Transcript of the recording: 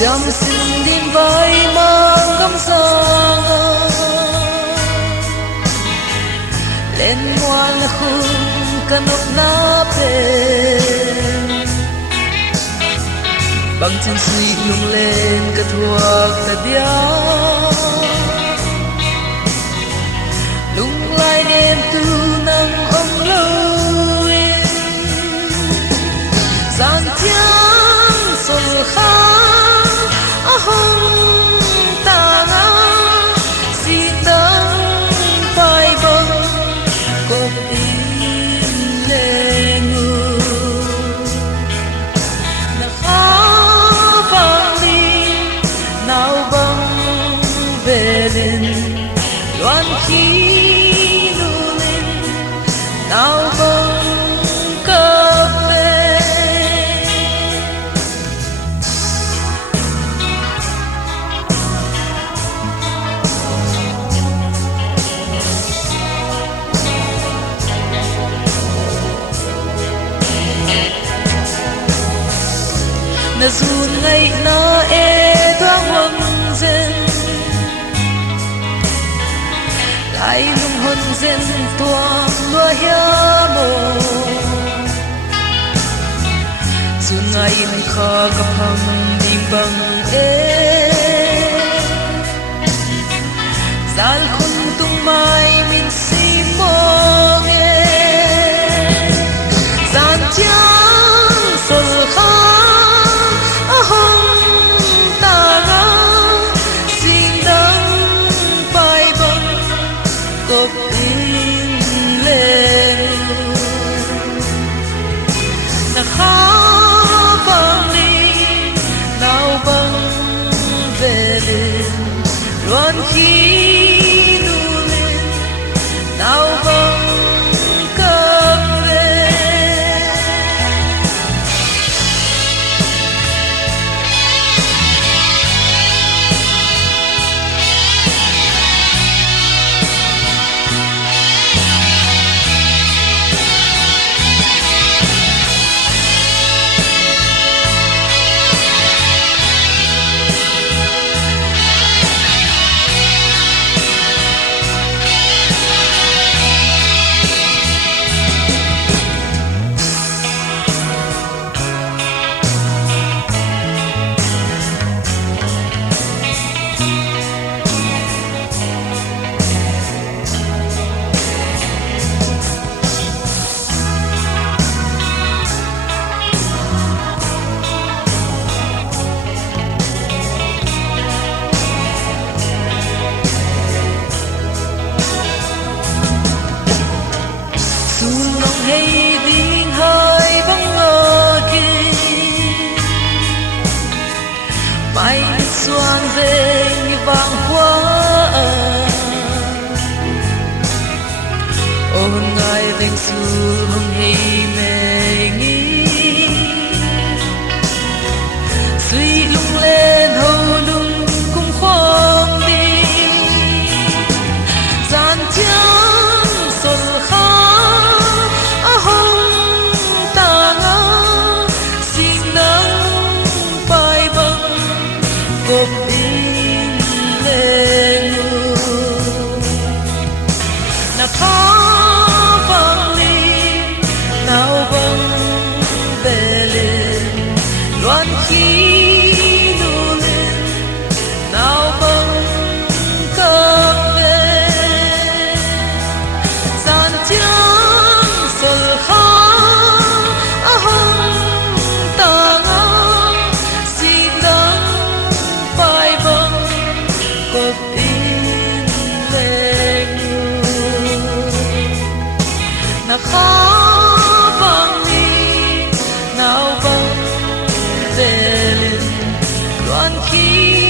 Dầm xin đêm vai mang gấm sang lên ngoan là khung kanok na pen bằng chân suy nung lên cả thuộc cả dia lung lai đêm tu nang ông lâu giang tiếng sầu khang hong ta nga si tang pai bông cột in lên na khá vang đi nào băng về lên loan khí nu lên nào băng cà phê na run ngày na e thoáng huân zen lại lung huân zen toang lúa hia mồ run ngày in kha gặp hầm đi bằng e zal khung tung mai min si mong e gian chiang sol kha cột in lên na khá vang đi nào băng về lên loan khí nu lên nào băng cà phê hay tiếng hơi vắng ngơ kia bay xoan về như vàng hoa ôn ngài tình xưa hồng hay mê nghĩ suy lung lên hầu lung cũng khoang đi gian tiếng sầu khá cột in lên na khá vang đi nào băng về lên loan khí nu lên nào băng cà phê gian tiếng sầu khá hong ta nga si tang pai băng cột in lên na khá vang đi nào băng về lên loan khí